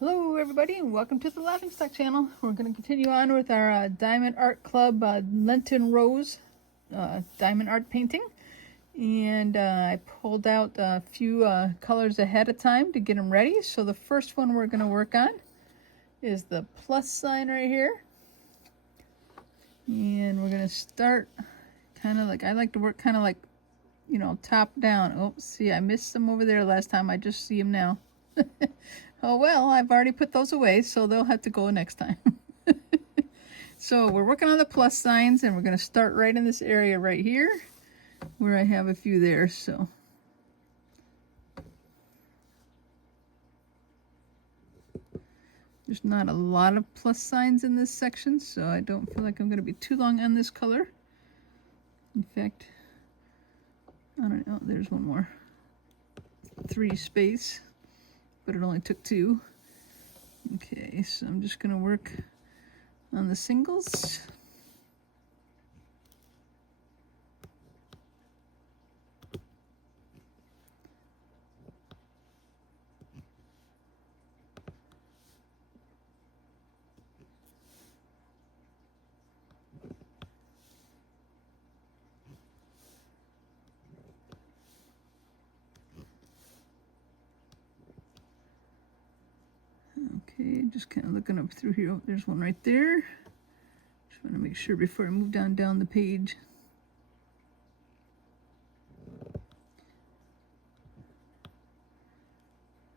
Hello everybody and welcome to the Laughingstock channel. We're going to continue on with our Diamond Art Club Lenten Rose diamond art painting. And I pulled out a few colors ahead of time to get them ready. So the first one we're going to work on is the plus sign right here. And we're going to start kind of like, I like to work kind of like, you know, top down. Oh, see, I missed some over there last time. I just see them now. Oh well, I've already put those away, so they'll have to go next time. So we're working on the plus signs, and we're going to start right in this area right here, where I have a few there. So there's not a lot of plus signs in this section, so I don't feel like I'm going to be too long on this color. In fact, I don't know, there's one more. 3 space. But it only took 2. Okay, so I'm just going to work on the singles. Okay, just kind of looking up through here. Oh, there's one right there. Just want to make sure before I move down the page.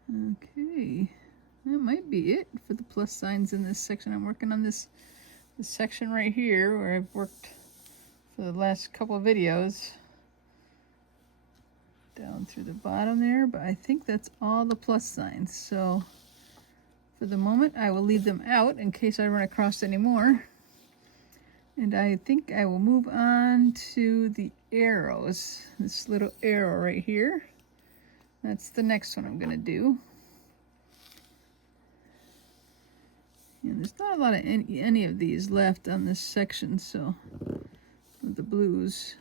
Okay, that might be it for the plus signs in this section. I'm working on this section right here where I've worked for the last couple of videos. Down through the bottom there, but I think that's all the plus signs. So for the moment, I will leave them out in case I run across any more. And I think I will move on to the arrows. This little arrow right here. That's the next one I'm going to do. And there's not a lot of any of these left on this section, so with the blues.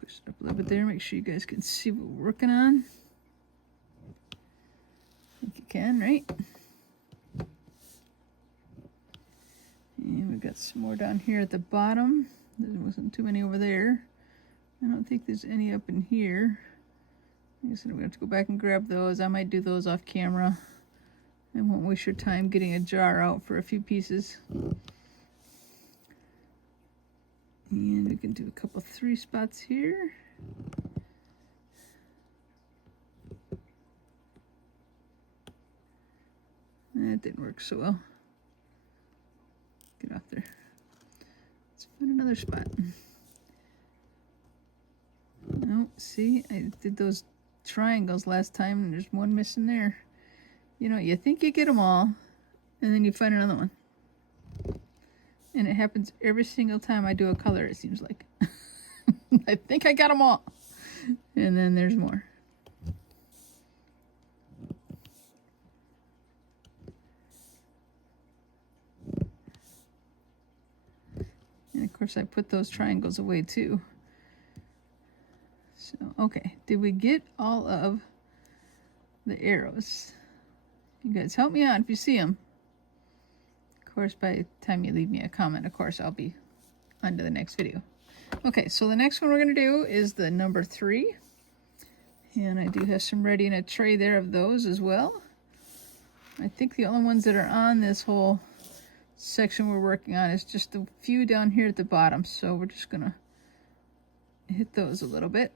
Push it up a little bit there, make sure you guys can see what we're working on. I think you can, right? And we've got some more down here at the bottom. There wasn't too many over there. I don't think there's any up in here. I guess I'm going to have to go back and grab those. I might do those off camera. I won't waste your time getting a jar out for a few pieces. And we can do a couple 3 spots here. That didn't work so well. Get off there. Let's find another spot. No, see, I did those triangles last time and there's one missing there. You know, you think you get them all and then you find another one. And it happens every single time I do a color, it seems like. I think I got them all. And then there's more. And of course I put those triangles away too. So, okay, did we get all of the arrows? You guys help me out if you see them. Of course, by the time you leave me a comment, of course, I'll be on to the next video. Okay, so the next one we're going to do is the number 3. And I do have some ready in a tray there of those as well. I think the only ones that are on this whole section we're working on is just a few down here at the bottom. So we're just going to hit those a little bit.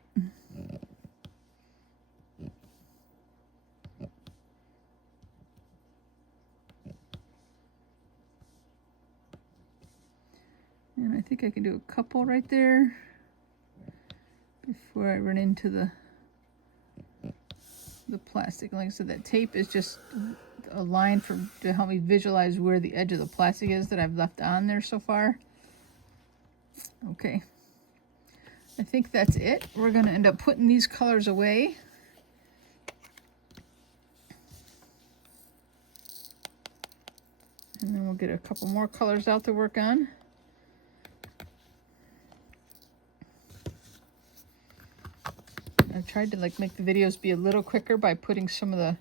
And I think I can do a couple right there before I run into the plastic. Like I said, that tape is just a line to help me visualize where the edge of the plastic is that I've left on there so far. Okay. I think that's it. We're going to end up putting these colors away. And then we'll get a couple more colors out to work on. I've tried to like make the videos be a little quicker by putting some of the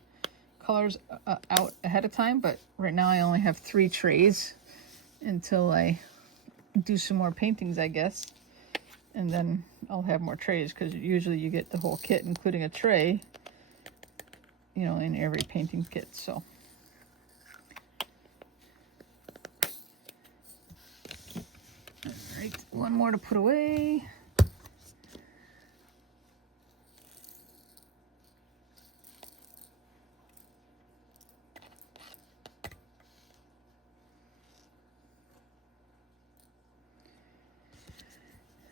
colors out ahead of time, but right now I only have 3 trays until I do some more paintings, I guess. And then I'll have more trays, because usually you get the whole kit, including a tray, you know, in every painting kit. So all right, one more to put away.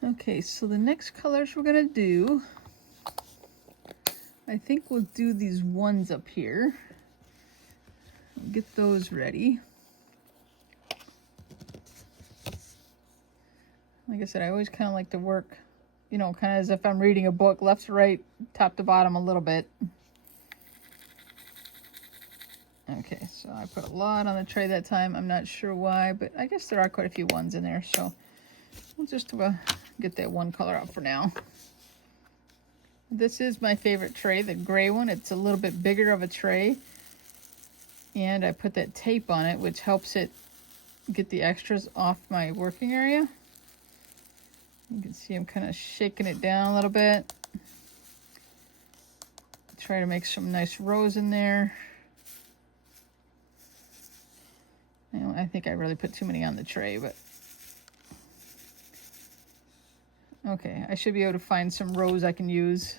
Okay, so the next colors we're gonna do, I think we'll do these ones up here. Get those ready. Like I said, I always kind of like to work, you know, kind of as if I'm reading a book, left to right, top to bottom a little bit. Okay, so I put a lot on the tray that time. I'm not sure why, but I guess there are quite a few ones in there, so we'll just get that one color out for now. This is my favorite tray, the gray one. It's a little bit bigger of a tray, and I put that tape on it, which helps it get the extras off my working area. You can see I'm kind of shaking it down a little bit. Try to make some nice rows in there. I think I really put too many on the tray, but okay, I should be able to find some rows I can use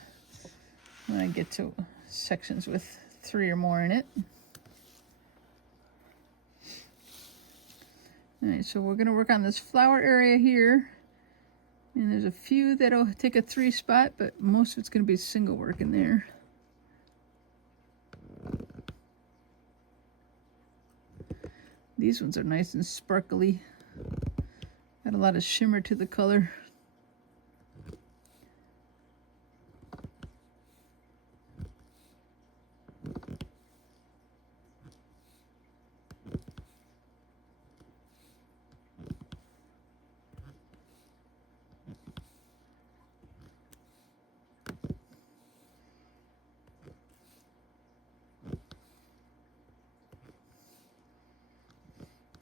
when I get to sections with 3 or more in it. All right, so we're going to work on this flower area here. And there's a few that'll take a 3 spot, but most of it's going to be single work in there. These ones are nice and sparkly. Got a lot of shimmer to the color.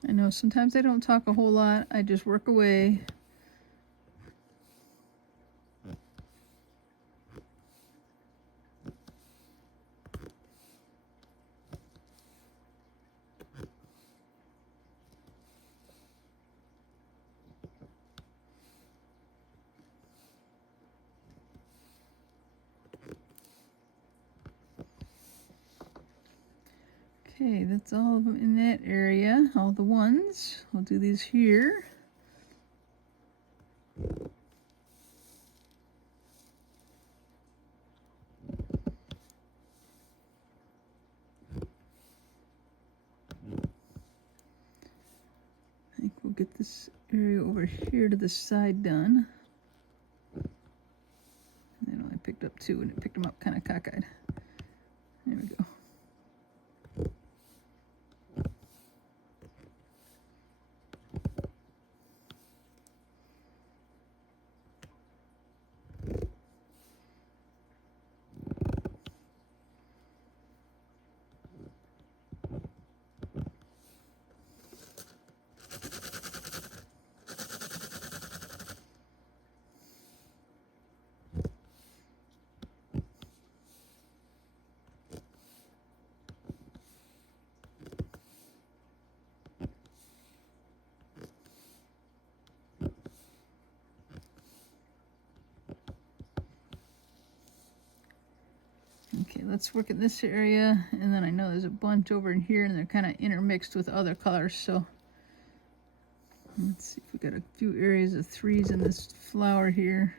I know sometimes I don't talk a whole lot. I just work away. Okay, that's all of them in that area, all the ones. I'll do these here. I think we'll get this area over here to the side done. And I picked up 2 and it picked them up kind of cockeyed. There we go. Okay, let's work in this area, and then I know there's a bunch over in here, and they're kind of intermixed with other colors, so let's see if we got a few areas of 3s in this flower here.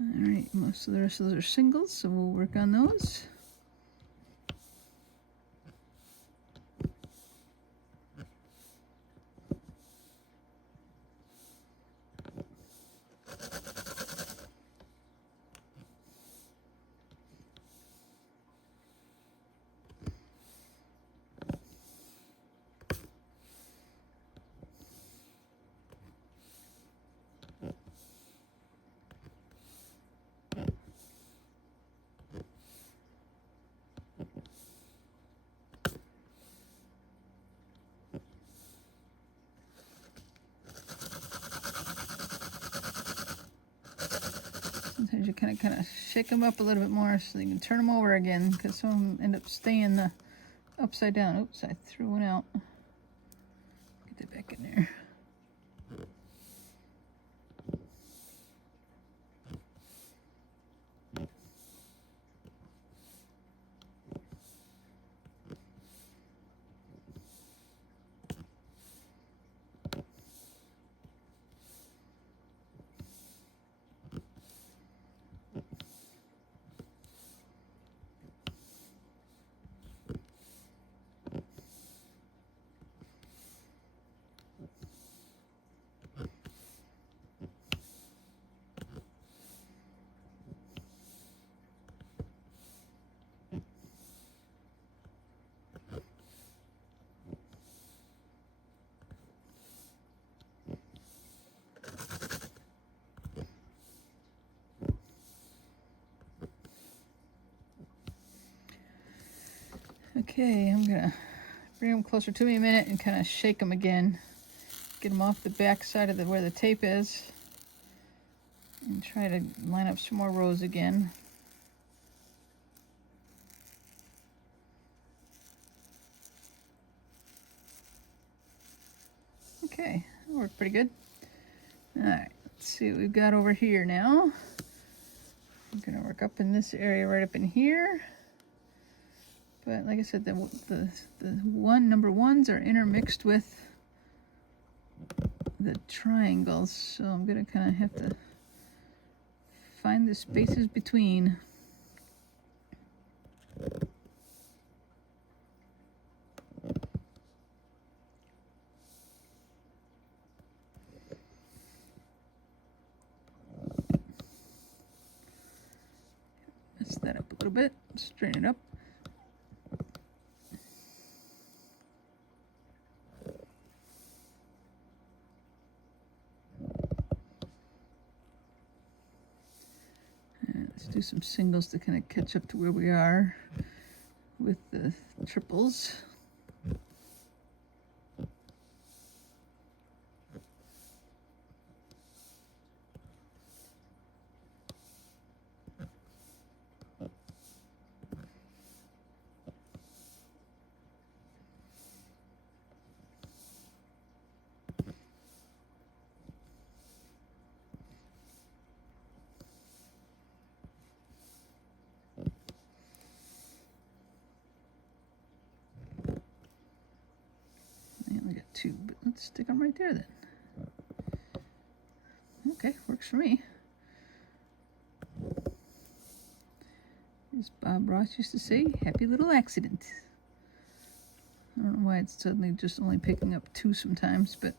All right, most of the rest of those are singles, so we'll work on those. sometimes you kind of shake them up a little bit more so you can turn them over again, because some of them end up staying upside down. Oops, I threw one out. Get that back in there. Okay, I'm gonna bring them closer to me a minute and kind of shake them again. Get them off the back side of where the tape is. And try to line up some more rows again. Okay, that worked pretty good. Alright, let's see what we've got over here now. I'm gonna work up in this area right up in here. But like I said, the number ones are intermixed with the triangles, so I'm gonna kind of have to find the spaces between. Mess that up a little bit, straighten it up. Let's do some singles to kind of catch up to where we are with the triples. Two, but let's stick them right there then. Okay, works for me. As Bob Ross used to say, happy little accident. I don't know why it's suddenly just only picking up two sometimes, but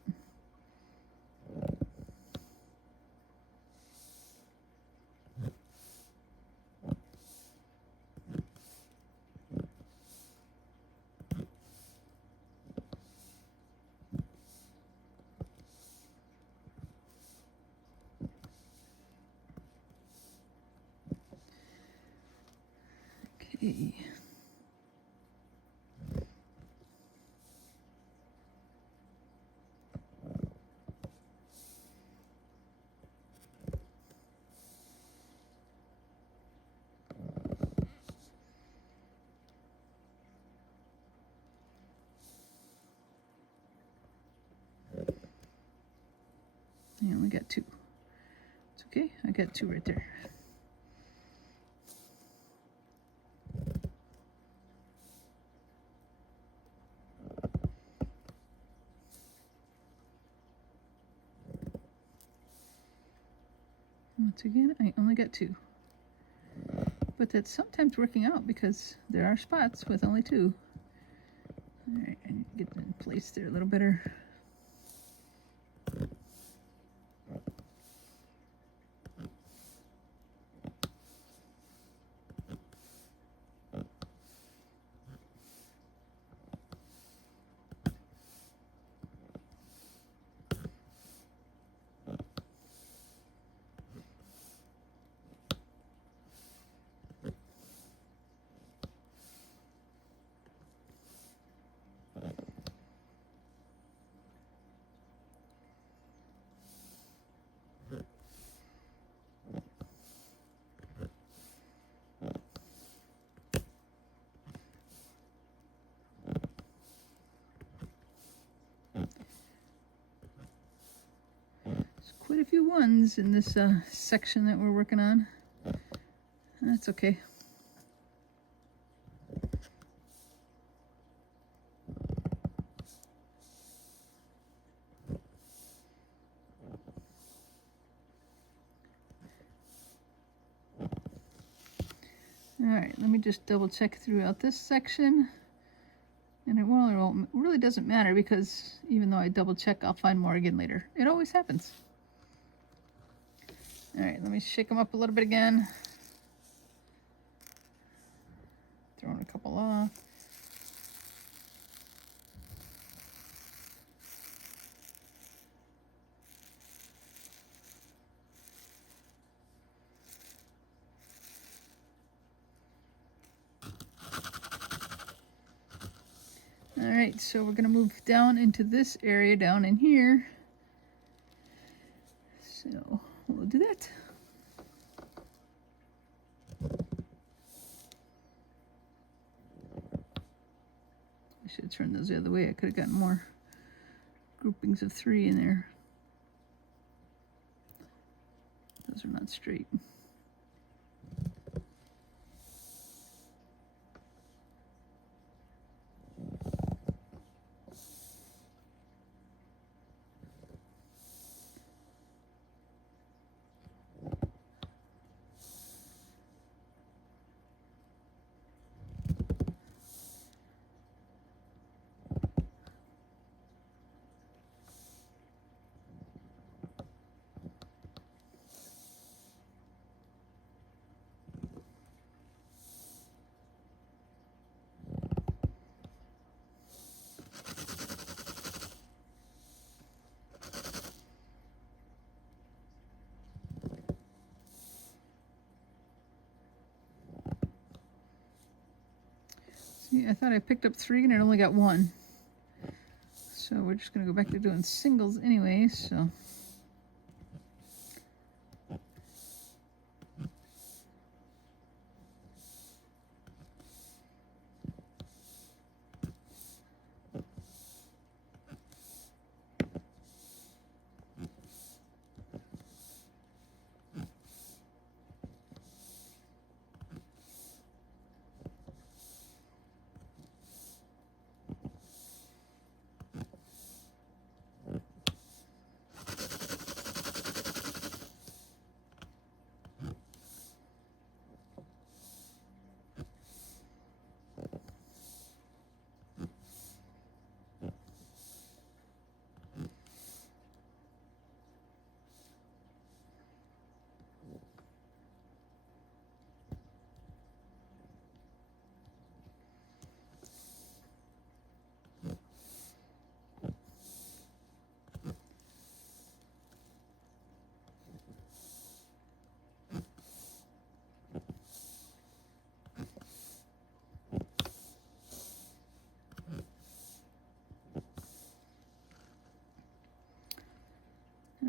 okay. I only got two. It's okay, I got two right there. Once again, I only got two. But that's sometimes working out because there are spots with only two. Alright, I need to get that in place there a little better. quite a few ones in this section that we're working on. That's okay. Alright, let me just double check throughout this section. And it really doesn't matter, because even though I double check, I'll find more again later. It always happens. Alright, let me shake them up a little bit again. Throwing a couple off. Alright, so we're going to move down into this area down in here. So we'll do that. I should have turned those the other way. I could have gotten more groupings of 3 in there. Those are not straight. See, I thought I picked up 3 and I only got 1. So we're just going to go back to doing singles anyway, so.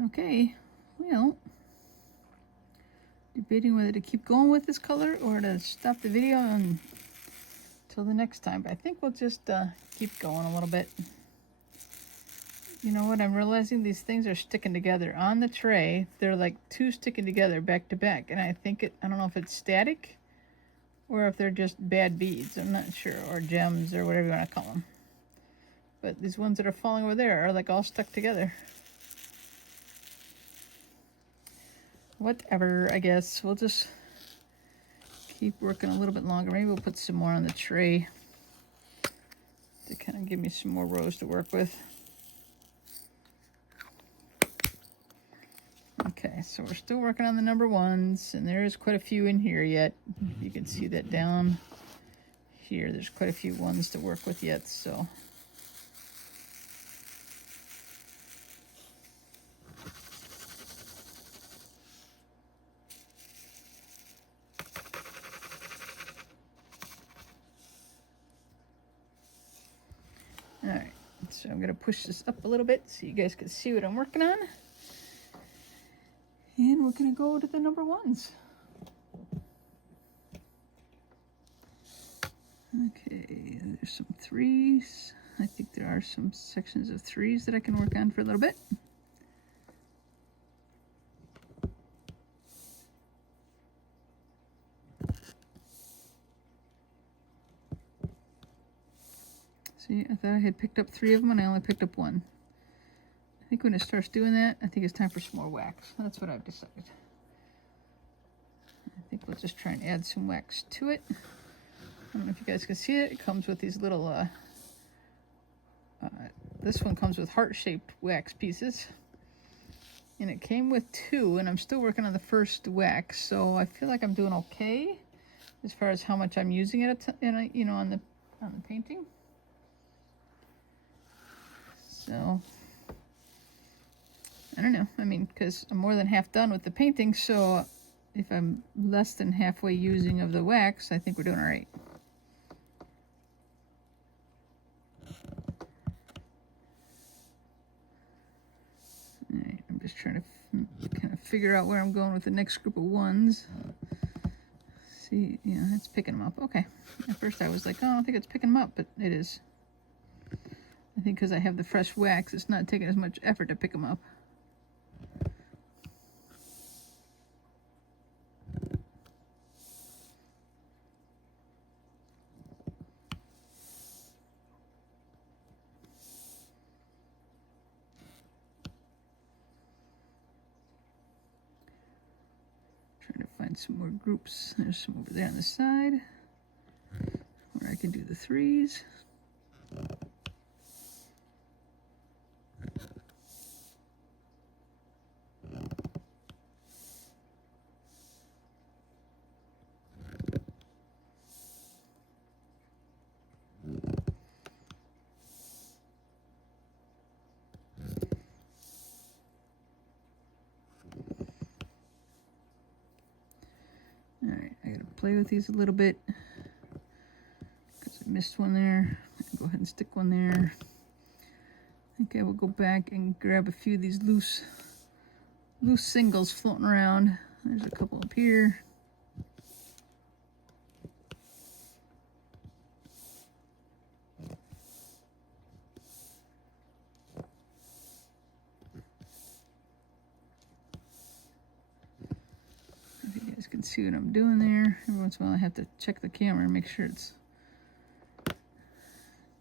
Okay, well, debating whether to keep going with this color or to stop the video until the next time. But I think we'll just keep going a little bit. You know what, I'm realizing these things are sticking together. On the tray, they're like 2 sticking together back to back. And I don't know if it's static or if they're just bad beads. I'm not sure. Or gems or whatever you want to call them. But these ones that are falling over there are like all stuck together. Whatever, I guess. We'll just keep working a little bit longer. Maybe we'll put some more on the tray to kind of give me some more rows to work with. Okay, so we're still working on the number 1s, and there is quite a few in here yet. You can see that down here. There's quite a few 1s to work with yet, so. Alright, so I'm going to push this up a little bit so you guys can see what I'm working on. And we're going to go to the number 1s. Okay, there's some 3s. I think there are some sections of 3s that I can work on for a little bit. thought I had picked up 3 of them and I only picked up 1. I think when it starts doing that, I think it's time for some more wax. That's what I've decided. I think we'll just try and add some wax to it. I don't know if you guys can see it. It comes with these little, this one comes with heart-shaped wax pieces. And it came with 2, and I'm still working on the first wax, so I feel like I'm doing okay as far as how much I'm using it, you know, on the painting. So I don't know. I mean, because I'm more than half done with the painting, so if I'm less than halfway using of the wax, I think we're doing all right. All right, I'm just trying to kind of figure out where I'm going with the next group of ones. See, yeah, it's picking them up. Okay. At first I was like, oh, I don't think it's picking them up, but it is. I think because I have the fresh wax, it's not taking as much effort to pick them up. Trying to find some more groups. There's some over there on the side where I can do the 3s. Alright, I gotta play with these a little bit because I missed one there. I'll go ahead and stick one there. I think I will go back and grab a few of these loose singles floating around. There's a couple up here. Can see what I'm doing there. Every once in a while I have to check the camera and make sure it's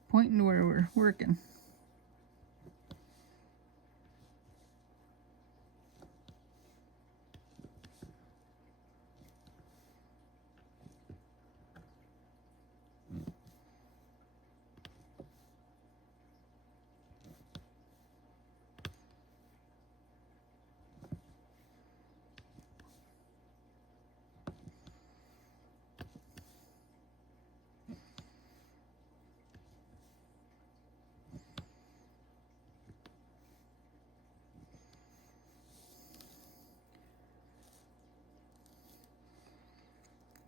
pointing to where we're working.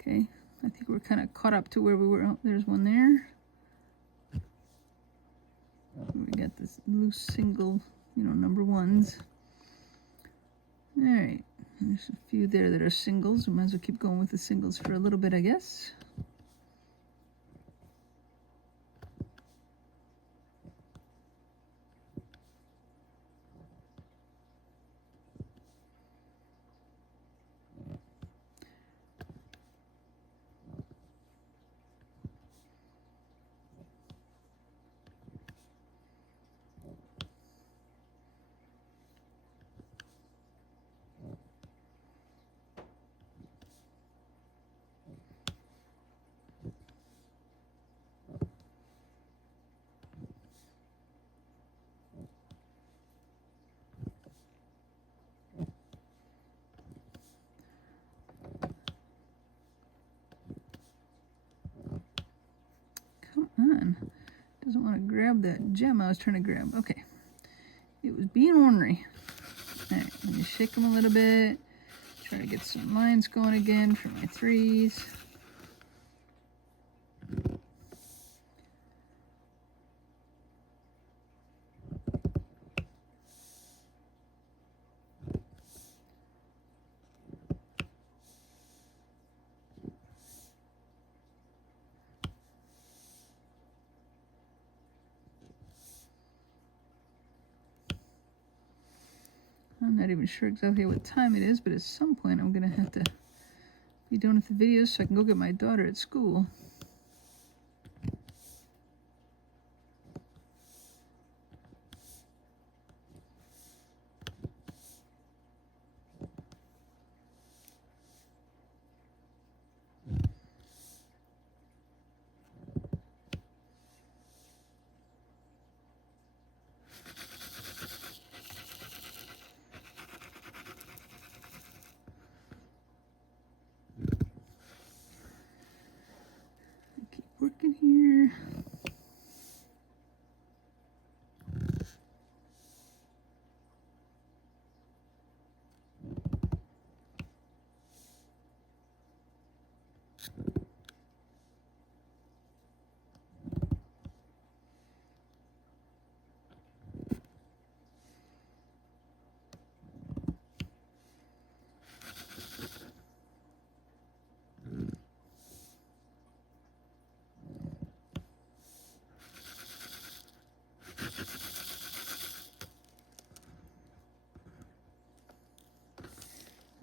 Okay, I think we're kind of caught up to where we were. Oh, there's one there. We got this loose single, you know, number 1s. All right, there's a few there that are singles. We might as well keep going with the singles for a little bit, I guess. Doesn't want to grab that gem I was trying to grab. Okay. It was being ornery. Alright, let me shake them a little bit. Try to get some lines going again for my 3s. I'm not even sure exactly what time it is, but at some point I'm going to have to be done with the videos so I can go get my daughter at school.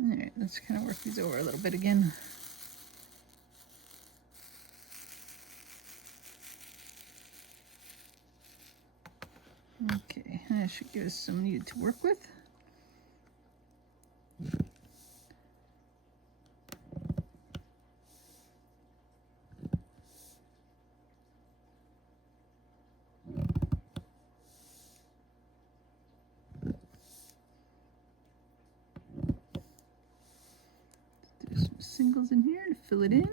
Alright, let's kind of work these over a little bit again. Okay, that should give us some need to work with. There's some singles in here to fill it in.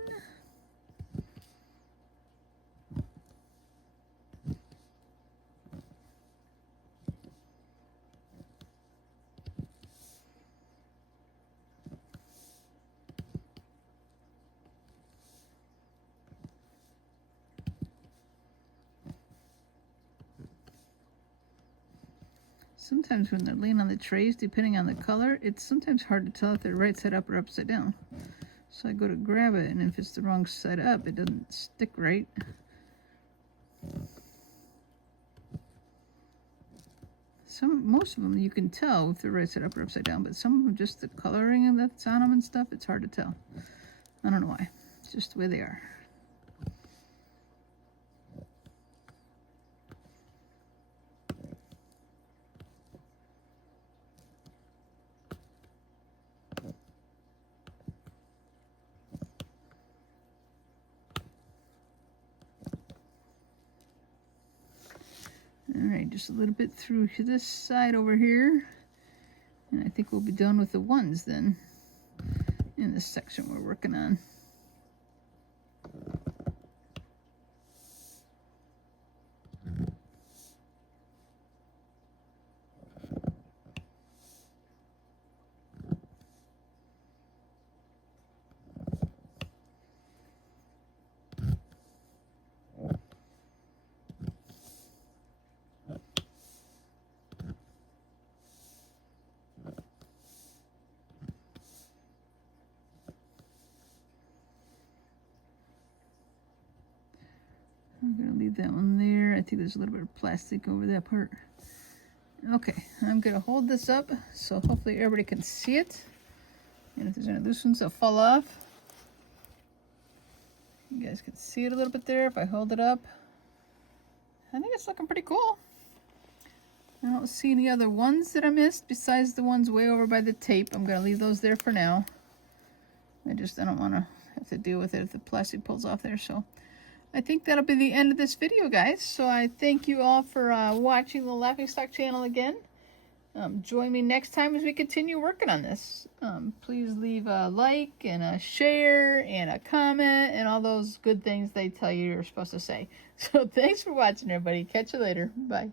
Sometimes when they're laying on the trays, depending on the color, it's sometimes hard to tell if they're right side up or upside down. So I go to grab it, and if it's the wrong side up, it doesn't stick right. Most of them you can tell if they're right side up or upside down, but some of them, just the coloring that's on them and stuff, it's hard to tell. I don't know why. It's just the way they are. Alright, just a little bit through this side over here. And I think we'll be done with the ones then, in this section we're working on. I'm going to leave that one there. I think there's a little bit of plastic over that part. Okay, I'm going to hold this up so hopefully everybody can see it. And if there's any loose ones that fall off, you guys can see it a little bit there if I hold it up. I think it's looking pretty cool. I don't see any other ones that I missed besides the ones way over by the tape. I'm going to leave those there for now. I don't want to have to deal with it if the plastic pulls off there. So I think that'll be the end of this video, guys. So I thank you all for watching the Laughingstock channel again. Join me next time as we continue working on this. Please leave a like and a share and a comment and all those good things they tell you you're supposed to say. So thanks for watching, everybody. Catch you later. Bye.